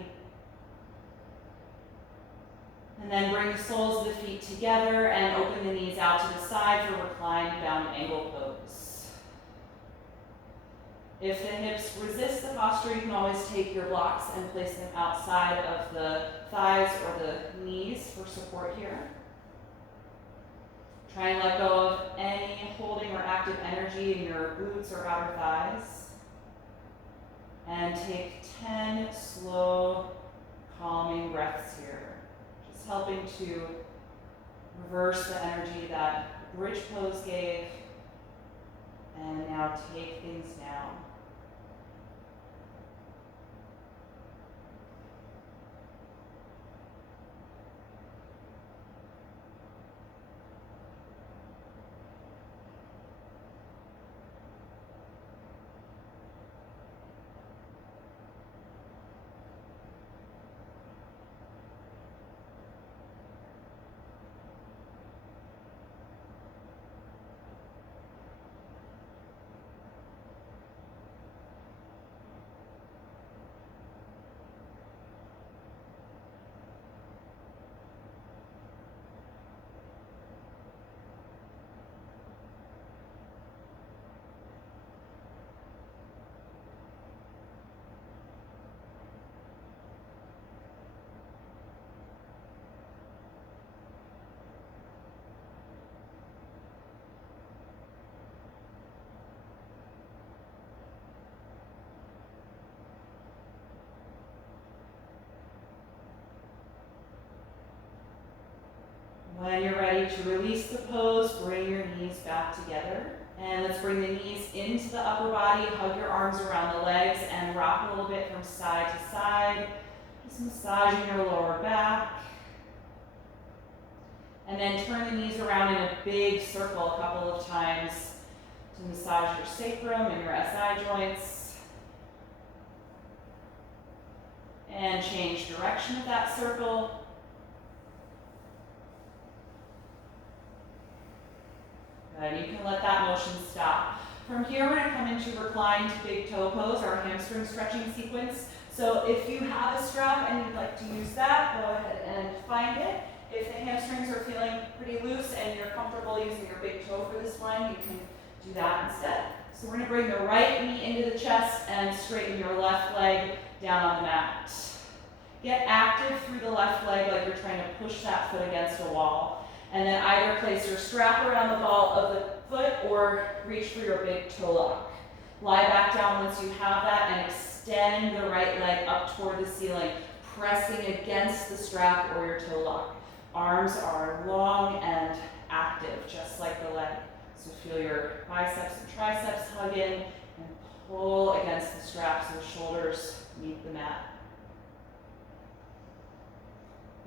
And then bring the soles of the feet together and open the knees out to the side for reclined down angle pose. If the hips resist the posture, you can always take your blocks and place them outside of the thighs or the knees for support here. Try and let go of any holding or active energy in your glutes or outer thighs. And take 10 slow, calming breaths here. Just helping to reverse the energy that bridge pose gave. And now take things down. When you're ready to release the pose, bring your knees back together. And let's bring the knees into the upper body, hug your arms around the legs, and rock a little bit from side to side. Just massaging your lower back. And then turn the knees around in a big circle a couple of times to massage your sacrum and your SI joints. And change direction of that circle. Good, you can let that motion stop. From here, we're gonna come into reclined big toe pose, our hamstring stretching sequence. So if you have a strap and you'd like to use that, go ahead and find it. If the hamstrings are feeling pretty loose and you're comfortable using your big toe for this one, you can do that instead. So we're gonna bring the right knee into the chest and straighten your left leg down on the mat. Get active through the left leg like you're trying to push that foot against a wall. And then either place your strap around the ball of the foot or reach for your big toe lock. Lie back down once you have that and extend the right leg up toward the ceiling, pressing against the strap or your toe lock. Arms are long and active, just like the leg. So feel your biceps and triceps hug in and pull against the strap so the shoulders meet the mat.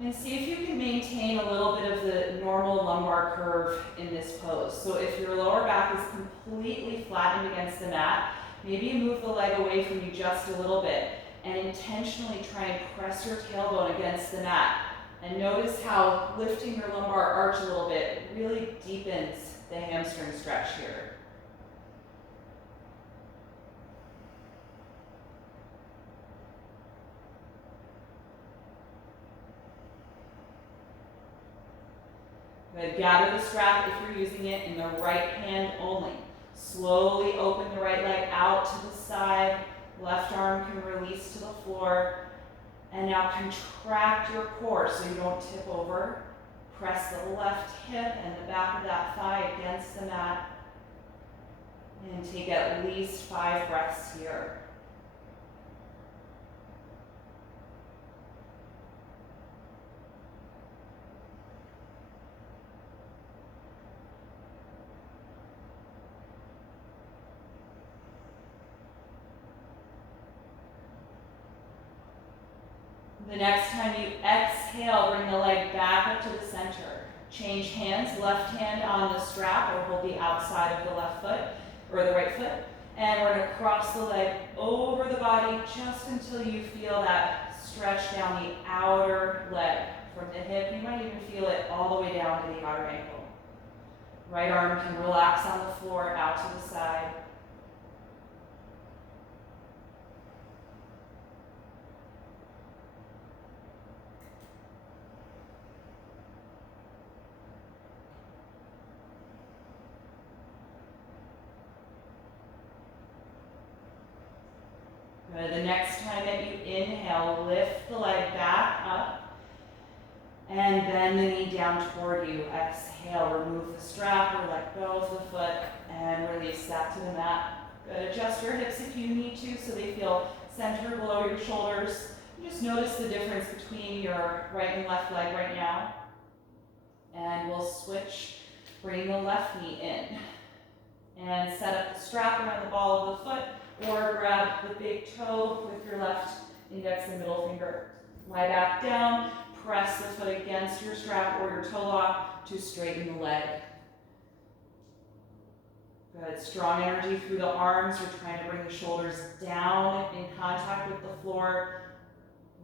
And see if you can maintain a little bit of the normal lumbar curve in this pose. So if your lower back is completely flattened against the mat, maybe you move the leg away from you just a little bit and intentionally try and press your tailbone against the mat. And notice how lifting your lumbar arch a little bit really deepens the hamstring stretch here. Good. Gather the strap if you're using it in the right hand only. Slowly open the right leg out to the side. Left arm can release to the floor. And now contract your core so you don't tip over. Press the left hip and the back of that thigh against the mat. And take at least 5 breaths here. The next time you exhale, bring the leg back up to the center. Change hands, left hand on the strap or hold the outside of the left foot or the right foot. And we're going to cross the leg over the body just until you feel that stretch down the outer leg. From the hip, you might even feel it all the way down to the outer ankle. Right arm can relax on the floor, out to the side. Good. The next time that you inhale, lift the leg back up and bend the knee down toward you. Exhale, remove the strap or let go of the foot and release that to the mat. Good. Adjust your hips if you need to so they feel centered below your shoulders. Just notice the difference between your right and left leg right now. And we'll switch, bring the left knee in. And set up the strap around the ball of the foot, or grab the big toe with your left index and middle finger. Lie back down, press the foot against your strap or your toe lock to straighten the leg. Good, strong energy through the arms. You're trying to bring the shoulders down in contact with the floor.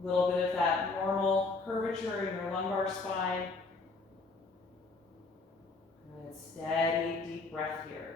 A little bit of that normal curvature in your lumbar spine. Good, steady, deep breath here.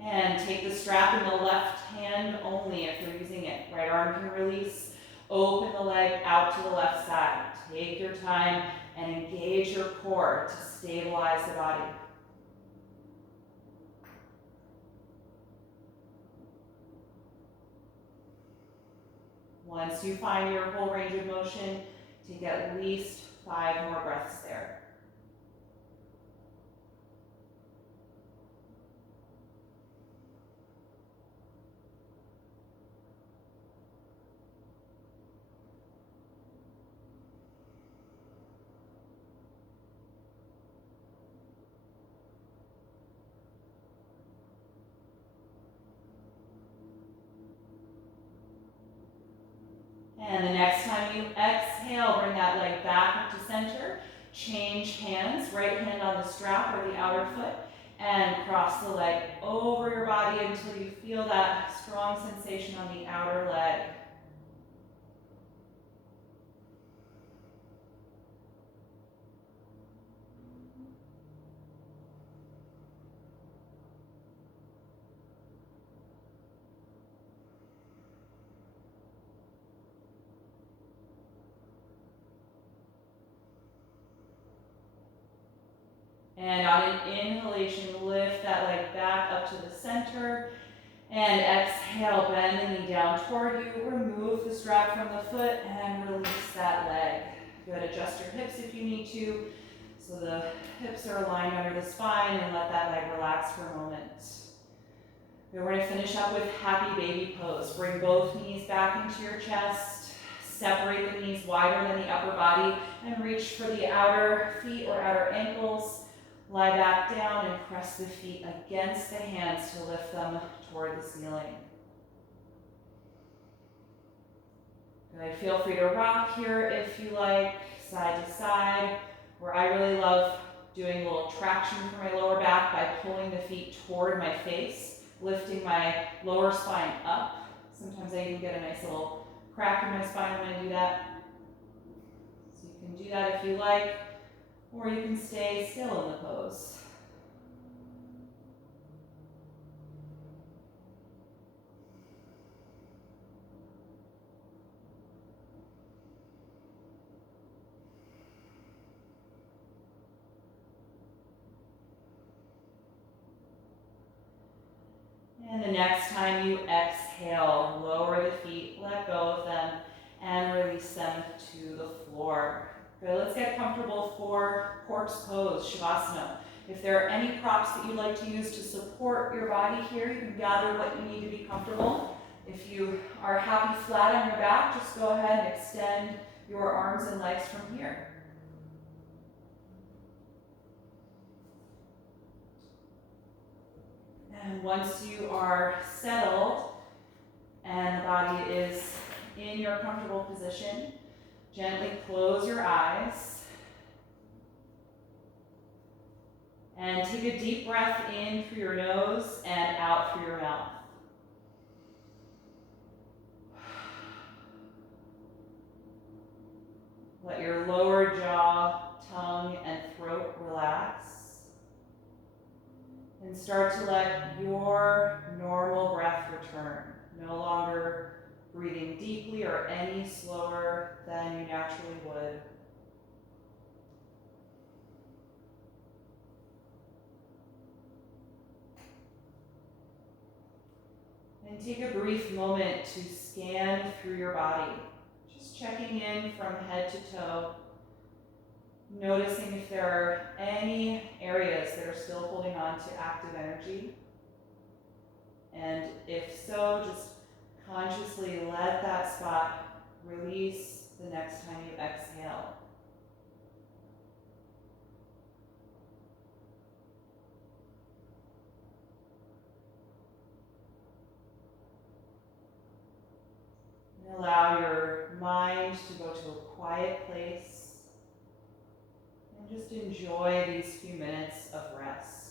And take the strap in the left hand only if you're using it. Right arm can release. Open the leg out to the left side. Take your time and engage your core to stabilize the body. Once you find your whole range of motion, take at least 5 more breaths there. And the next time you exhale, bring that leg back up to center. Change hands, right hand on the strap or the outer foot, and cross the leg over your body until you feel that strong sensation on the outer leg. And on an inhalation, lift that leg back up to the center. And exhale, bend the knee down toward you. Remove the strap from the foot and release that leg. Good, adjust your hips if you need to. So the hips are aligned under the spine and let that leg relax for a moment. We're going to finish up with happy baby pose. Bring both knees back into your chest. Separate the knees wider than the upper body and reach for the outer feet or outer ankles. Lie back down and press the feet against the hands to lift them toward the ceiling. Good. Feel free to rock here if you like, side to side, where I really love doing a little traction for my lower back by pulling the feet toward my face, lifting my lower spine up. Sometimes I even get a nice little crack in my spine when I do that. So you can do that if you like. Or you can stay still in the pose. And the next time you exhale, lower the feet, let go of them, and release them to the floor. Good, let's get comfortable for corpse pose, Shavasana. If there are any props that you'd like to use to support your body here, you can gather what you need to be comfortable. If you are happy flat on your back, just go ahead and extend your arms and legs from here. And once you are settled and the body is in your comfortable position, gently close your eyes and take a deep breath in through your nose and out through your mouth. Let your lower jaw, tongue, and throat relax. start to let your normal breath return. No longer breathing deeply or any slower than you naturally would. And take a brief moment to scan through your body, just checking in from head to toe, noticing if there are any areas that are still holding on to active energy. And if so, just consciously let that spot release the next time you exhale. And allow your mind to go to a quiet place and just enjoy these few minutes of rest.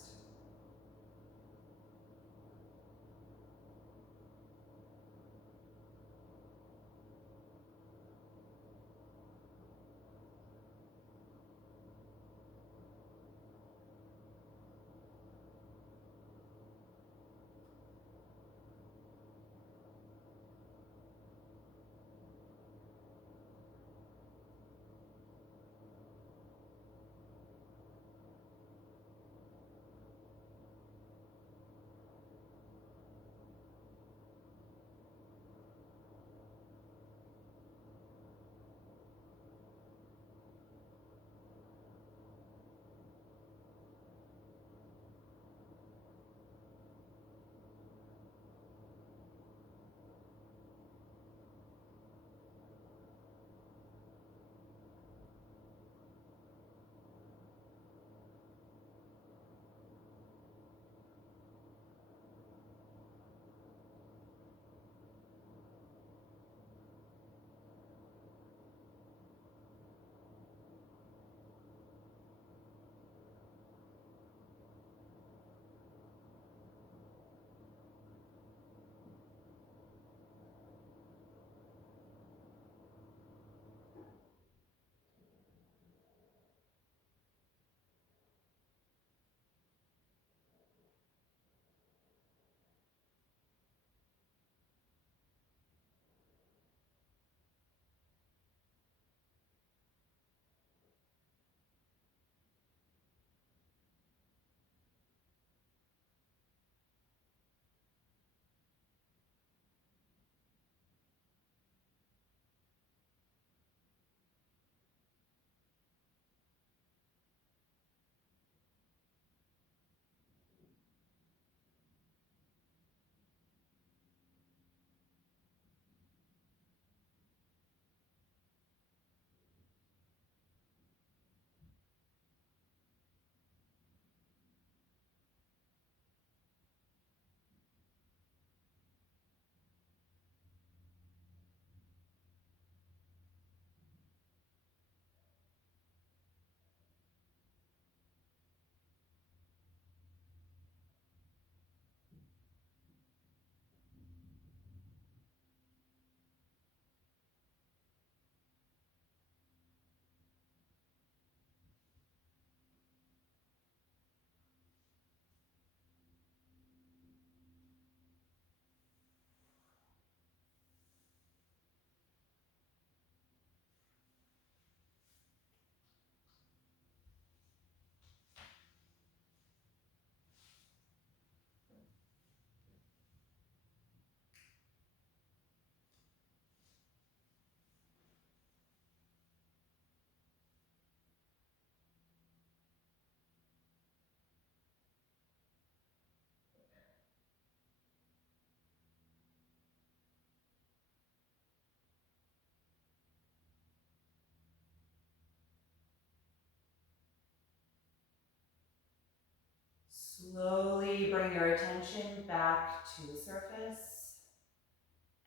Slowly bring your attention back to the surface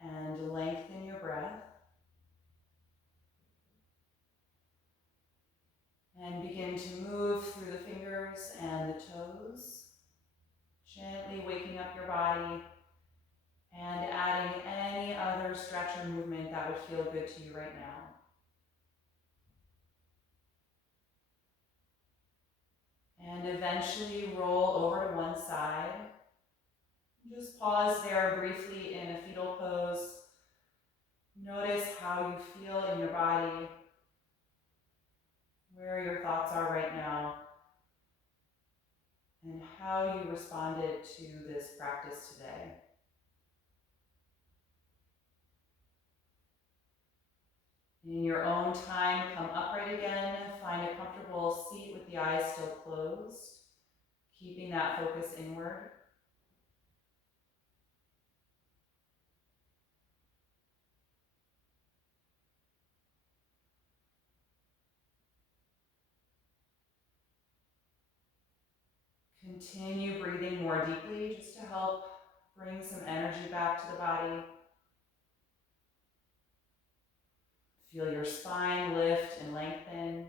and lengthen your breath. And begin to move through the fingers and the toes, gently waking up your body and adding any other stretch or movement that would feel good to you right now. And eventually roll over to one side. Just pause there briefly in a fetal pose. Notice how you feel in your body, where your thoughts are right now, and how you responded to this practice today. In your own time, come upright again. Find a comfortable seat with the eyes still closed, keeping that focus inward. Continue breathing more deeply just to help bring some energy back to the body. Feel your spine lift and lengthen.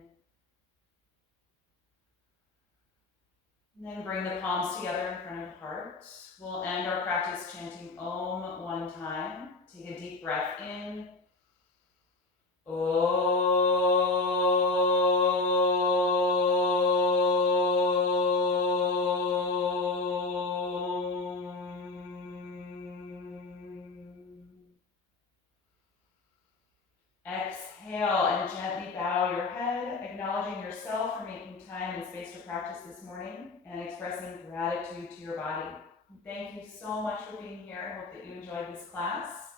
And then bring the palms together in front of the heart. We'll end our practice chanting Om one time. Take a deep breath in. Exhale and gently bow your head, acknowledging yourself for making time and space to practice this morning and expressing gratitude to your body. Thank you so much for being here. I hope that you enjoyed this class.